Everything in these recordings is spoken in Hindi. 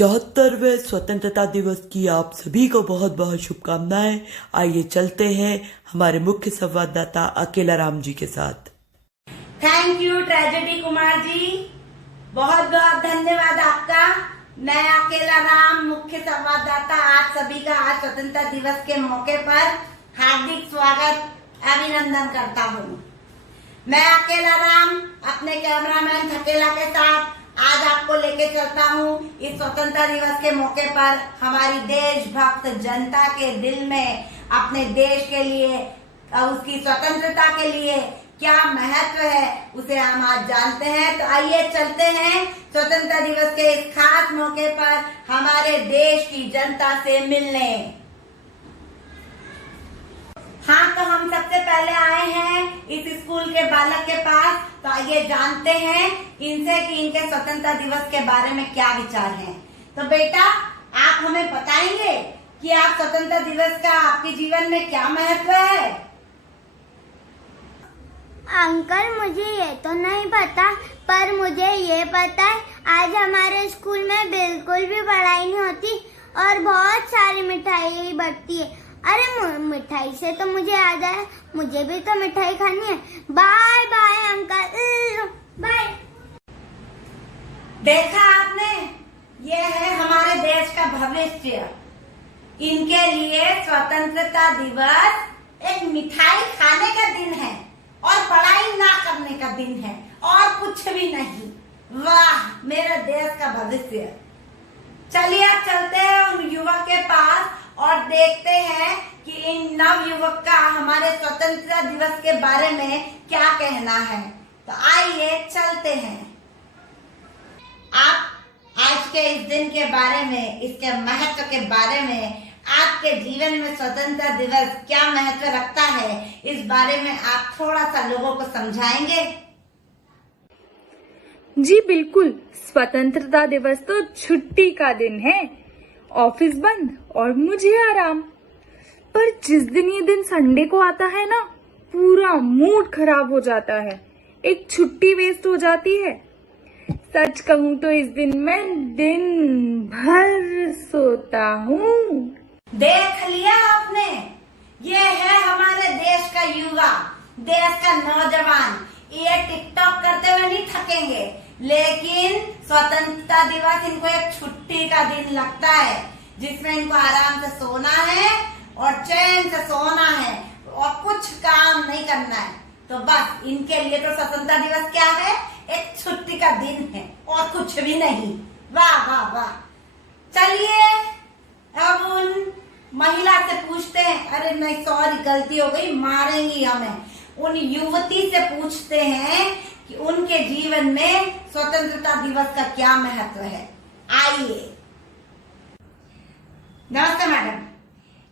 74वें स्वतंत्रता दिवस की आप सभी को बहुत बहुत शुभकामनाएं। आइए चलते हैं हमारे मुख्य संवाददाता अकेला राम जी के साथ। Thank you tragedy Kumar ji, बहुत बहुत धन्यवाद आपका। मैं अकेला राम मुख्य संवाददाता आप सभी का आज स्वतंत्रता दिवस के मौके पर हार्दिक स्वागत अभिनंदन करता हूँ। मैं अकेला राम अपने कैमरामैन थकेला के साथ आज आपको लेके चलता हूँ इस स्वतंत्रता दिवस के मौके पर हमारी देशभक्त जनता के दिल में अपने देश के लिए और उसकी स्वतंत्रता के लिए क्या महत्व है उसे हम आज जानते हैं। तो आइए चलते हैं स्वतंत्रता दिवस के इस खास मौके पर हमारे देश की जनता से मिलने। हाँ, तो हम सबसे पहले आए हैं इस स्कूल के बालक के पास। तो आइए जानते हैं इनसे कि इनके स्वतंत्रता दिवस के बारे में क्या विचार हैं। तो बेटा, आप हमें बताएंगे कि आप स्वतंत्रता दिवस का आपके जीवन में क्या महत्व है? अंकल, मुझे ये तो नहीं पता, पर मुझे ये पता है आज हमारे स्कूल में बिल्कुल भी पढ़ाई नहीं होती और बहुत सारी मिठाई बंटती है। अरे मिठाई से तो मुझे याद आया, मुझे भी तो मिठाई खानी है। Bye bye uncle, bye. देखा आपने, ये है हमारे देश का भविष्य। इनके लिए स्वतंत्रता दिवस एक मिठाई खाने का दिन है और पढ़ाई ना करने का दिन है और कुछ भी नहीं। वाह, मेरे देश का भविष्य। चलिए अब चलते हैं उन युवक के पास और देखते हैं कि इन नव युवक का हमारे स्वतंत्रता दिवस के बारे में क्या कहना है। तो आइए चलते हैं। आप आज के इस दिन के बारे में, इसके महत्व के बारे में, आपके जीवन में स्वतंत्रता दिवस क्या महत्व रखता है, इस बारे में आप थोड़ा सा लोगों को समझाएंगे? जी बिल्कुल। स्वतंत्रता दिवस तो छुट्टी का दिन है, ऑफिस बंद और मुझे आराम। पर जिस दिन ये दिन संडे को आता है ना, पूरा मूड खराब हो जाता है, एक छुट्टी वेस्ट हो जाती है। सच कहूँ तो इस दिन मैं दिन भर सोता हूँ। देख लिया आपने, ये है हमारे देश का युवा, देश का नौजवान। ये टिकटॉक करते हुए नहीं थकेंगे, लेकिन स्वतंत्रता दिवस इनको एक छुट्टी का दिन लगता है जिसमें इनको आराम से सोना है और चैन से सोना है और कुछ काम नहीं करना है। तो बस इनके लिए तो स्वतंत्रता दिवस क्या है, एक छुट्टी का दिन है और कुछ भी नहीं। वाह वाह वाह। चलिए अब उन महिला से पूछते हैं, अरे नहीं सॉरी गलती हो गई, मारेंगी हमें। उन युवती से पूछते हैं कि उनके जीवन में स्वतंत्रता दिवस का क्या महत्व है। आइए। नमस्ते मैडम,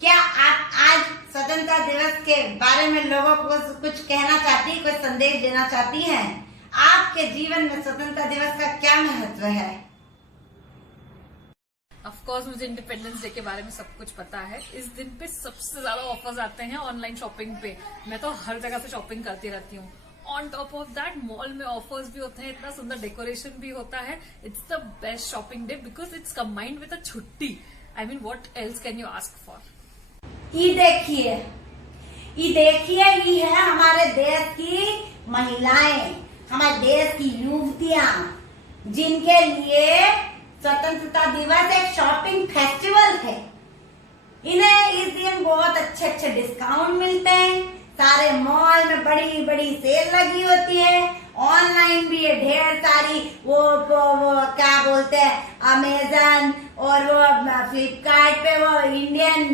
क्या आप आज स्वतंत्रता दिवस के बारे में लोगों को कुछ कहना चाहती, कुछ संदेश देना चाहती हैं? आपके जीवन में स्वतंत्रता दिवस का क्या महत्व है? ऑफ कोर्स मुझे इंडिपेंडेंस डे के बारे में सब कुछ पता है। इस दिन पे सबसे ज्यादा ऑफर्स आते हैं ऑनलाइन शॉपिंग पे। मैं तो हर जगह से शॉपिंग करती रहती हूँ। On top of that mall में ऑफर्स भी होते हैं, इतना सुंदर डेकोरेशन भी होता है। It's the best shopping day because it's combined with a छुट्टी। I mean what else can you ask for. ये देखिए, ये है हमारे देश की महिलाएं, हमारे देश की युवतियां, जिनके लिए स्वतंत्रता दिवस एक शॉपिंग फेस्टिवल है। इन्हें इस दिन बहुत अच्छे अच्छे डिस्काउंट मिलते हैं। सारे मॉल में बड़ी बड़ी सेल लगी होती है। ऑनलाइन भी है ढेर सारी, वो क्या बोलते हैं, अमेजन और वो फ्लिपकार्ट पे वो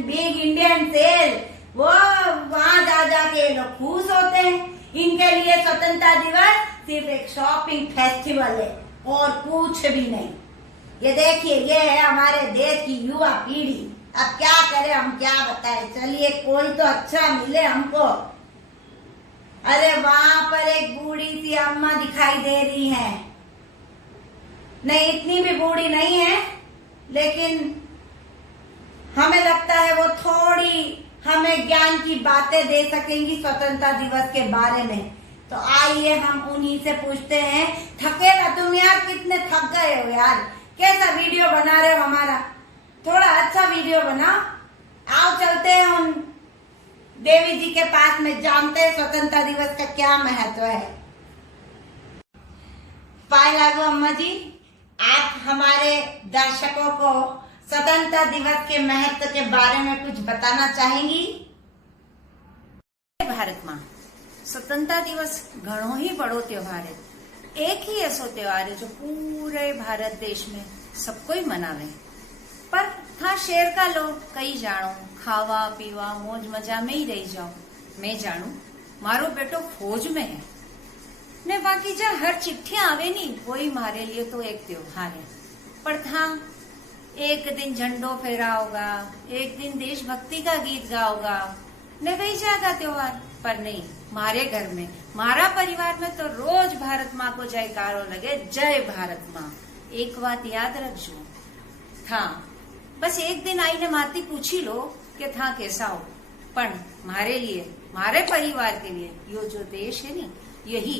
बिग इंडियन सेल, वो वहाँ जा के लोग खुश होते हैं। इनके लिए स्वतंत्रता दिवस सिर्फ एक शॉपिंग फेस्टिवल है और कुछ भी नहीं। ये देखिए, ये है हमारे देश की युवा पीढ़ी। अब क्या करें, हम क्या बताएं। चलिए कोई तो अच्छा मिले हमको। अरे वहाँ पर एक बूढ़ी सी अम्मा दिखाई दे रही है। नहीं, इतनी भी बूढ़ी नहीं है, लेकिन हमें लगता है वो थोड़ी हमें ज्ञान की बातें दे सकेंगी स्वतंत्रता दिवस के बारे में। तो आइए हम उन्हीं से पूछते हैं। थके ना तुम यार, कितने थक गए हो यार, कैसा वीडियो बना रहे हो हमारा, थोड़ा अच्छा वीडियो बनाओ। आओ चलते हैं उन देवी जी के पास में, जानते हैं स्वतंत्रता दिवस का क्या महत्व है। पाए लागू अम्मा जी, आप हमारे दर्शकों को स्वतंत्रता दिवस के महत्व के बारे में कुछ बताना चाहेंगी? ભારતમાં સ્વતંત્રતા દિવસ ઘણો ही बड़ो त्योहार है। एक ही ऐसो त्योहार है जो पूरे भारत देश में सब कोई मनावे, पर था शहर का लोग कई जानो खावा पीवा मौज मजा में ही रही जाओ। मैं जानू मारो बेटो फौज में है ने बाकी जा हर चिट्ठियां आवे नी वही मारे लिए तो एक त्योहार है। पर था एक दिन झंडो फहराओगा, एक दिन देशभक्ति का गीत गाओगा ने कई जाएगा त्योहार, पर नहीं मारे घर में मारा परिवार में तो रोज भारत माँ को जयकारो लगे, जय भारत माँ। एक बात याद रखजो, था बस एक दिन आई ने माती पूछी लो कि था कैसा हो, पर मारे लिए मारे परिवार के लिए यो जो देश है नी यही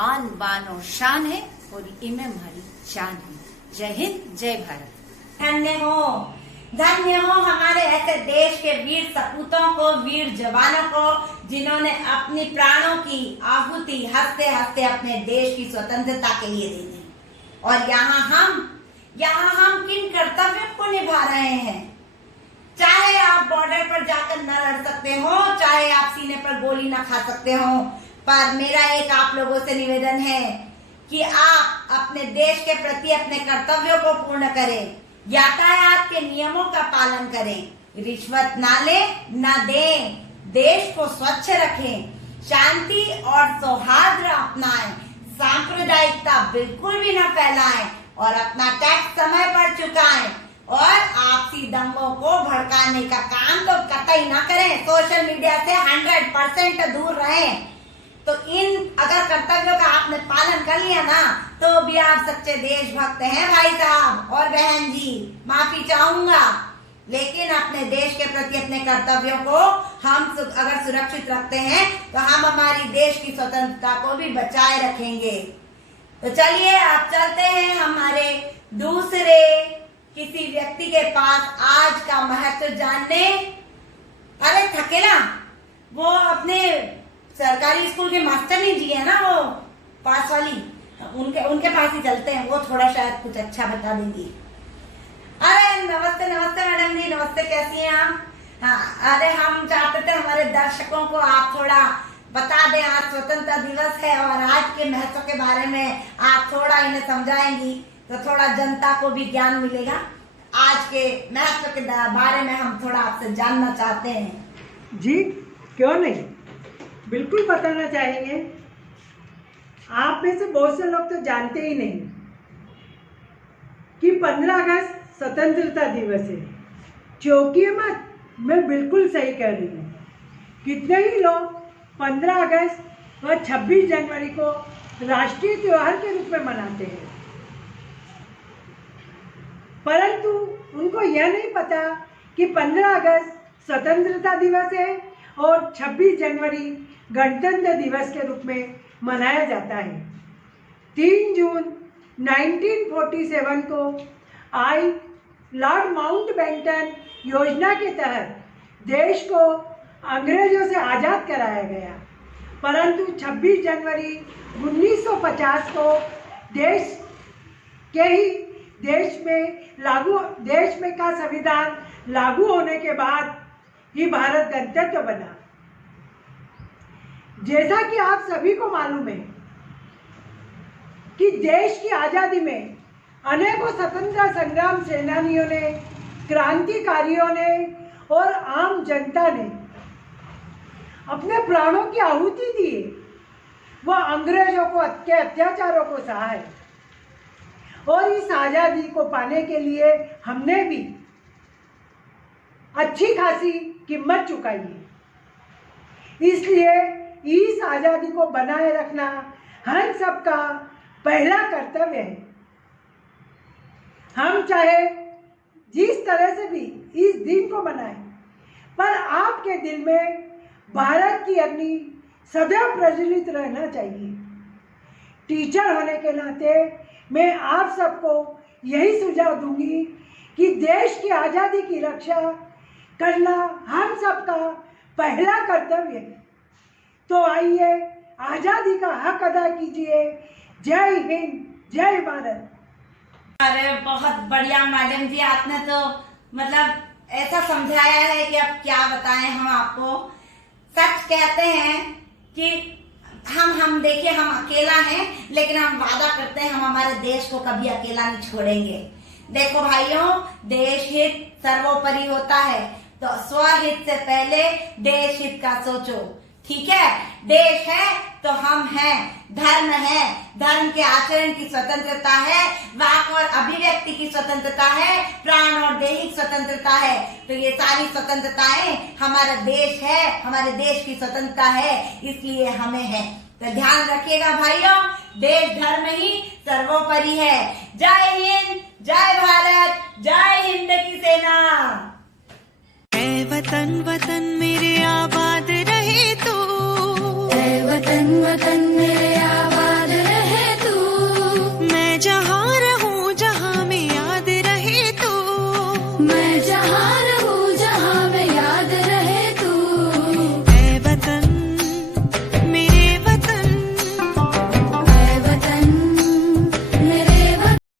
आन बान और शान है और इमे हमारी जान है। जय हिंद, जय भारत। धन्य हो हमारे ऐसे देश के वीर सपूतों को, वीर जवानों को, जिन्होंने अपनी प्राणों की आहुति हंसते हंसते अपने देश की स्वतंत्रता के लिए दी है। और यहाँ हम किन कर्तव्यों को निभा रहे हैं। चाहे आप बॉर्डर पर जाकर न लड़ सकते हो, चाहे आप सीने पर गोली न खा सकते हो, पर मेरा एक आप लोगों से निवेदन है कि आप अपने देश के प्रति अपने कर्तव्यों को पूर्ण करें, यातायात के नियमों का पालन करें, रिश्वत ना ले न दें, देश को स्वच्छ रखें, शांति और सौहार्द अपनाएं, सांप्रदायिकता बिल्कुल भी न फैलाएं और अपना टैक्स समय पर चुकाएं और आपसी दंगों को भड़काने का काम तो कतई ना करें। सोशल मीडिया से 100% दूर रहें। तो इन अगर कर्तव्यों का आपने पालन कर लिया ना तो भी आप सच्चे देशभक्त हैं भाई साहब और बहन जी। माफी चाहूंगा, लेकिन अपने देश के प्रति अपने कर्तव्यों को हम अगर सुरक्षित रखते हैं तो हम हमारी देश की स्वतंत्रता को भी बचाए रखेंगे। तो चलिए अब चलते हैं हमारे दूसरे किसी व्यक्ति के पास आज का महत्व जानने। अरे थकेला, वो अपने सरकारी स्कूल के मास्टरनी जी है ना, वो पास वाली, उनके पास ही चलते हैं, वो थोड़ा शायद कुछ अच्छा बता देंगी। अरे नमस्ते नमस्ते मैडम जी, नमस्ते, कैसी हैं आप? हाँ, अरे हम चाहते थे हमारे दर्शकों को आप थोड़ा बता दें, आज स्वतंत्रता दिवस है और आज के महत्व के बारे में आप थोड़ा इन्हें समझाएंगी तो थोड़ा जनता को भी ज्ञान मिलेगा। आज के महत्व के बारे में हम थोड़ा आपसे जानना चाहते हैं। जी क्यों नहीं, बिल्कुल बताना चाहेंगे। आप में से बहुत से लोग तो जानते ही नहीं कि 15 अगस्त स्वतंत्रता दिवस है। चौंकिए मत, मैं बिल्कुल सही कह रही हूँ। कितने ही लोग 15 अगस्त व 26 जनवरी को राष्ट्रीय त्योहार के रूप में मनाते हैं, परंतु उनको यह नहीं पता कि 15 अगस्त स्वतंत्रता दिवस है और 26 जनवरी गणतंत्र दिवस के रूप में मनाया जाता है। 3 जून 1947 को आई लॉर्ड माउंटबेटन योजना के तहत देश को अंग्रेजों से आज़ाद कराया गया, परंतु 26 जनवरी 1950 को देश में का संविधान लागू होने के बाद ही भारत गणतंत्र बना। जैसा कि आप सभी को मालूम है कि देश की आज़ादी में अनेकों स्वतंत्रता संग्राम सेनानियों ने, क्रांतिकारियों ने और आम जनता ने अपने प्राणों की आहुति दी। वह अंग्रेजों के अत्याचारों को सहा है और इस आज़ादी को पाने के लिए हमने भी अच्छी खासी कीमत चुकाई है। इसलिए इस आज़ादी को बनाए रखना हम सबका पहला कर्तव्य है। हम चाहे जिस तरह से भी इस दिन को मनाएं, पर आपके दिल में भारत की अग्नि सदैव प्रज्वलित रहना चाहिए। टीचर होने के नाते मैं आप सबको यही सुझाव दूंगी कि देश की आजादी की रक्षा करना हम सबका पहला कर्तव्य है। तो आइए आजादी का हक अदा कीजिए। जय हिंद, जय भारत। अरे बहुत बढ़िया मैडम जी, आपने तो मतलब ऐसा समझाया है कि अब क्या बताएं हम आपको। सच कहते हैं कि हम देखिए, हम अकेला हैं लेकिन हम वादा करते हैं हम हमारे देश को कभी अकेला नहीं छोड़ेंगे। देखो भाइयों, देश हित सर्वोपरि होता है, तो स्वहित से पहले देश हित का सोचो, ठीक है। देश है तो हम हैं, धर्म है, धर्म के आचरण की स्वतंत्रता है, वाक और अभिव्यक्ति की स्वतंत्रता है, प्राण और दैहिक स्वतंत्रता है। तो ये सारी स्वतंत्रताएं हमारा देश है, हमारे देश की स्वतंत्रता है, इसलिए हमें है। तो ध्यान रखिएगा भाइयों, देश धर्म ही सर्वोपरि है। जय हिंद, जय भारत।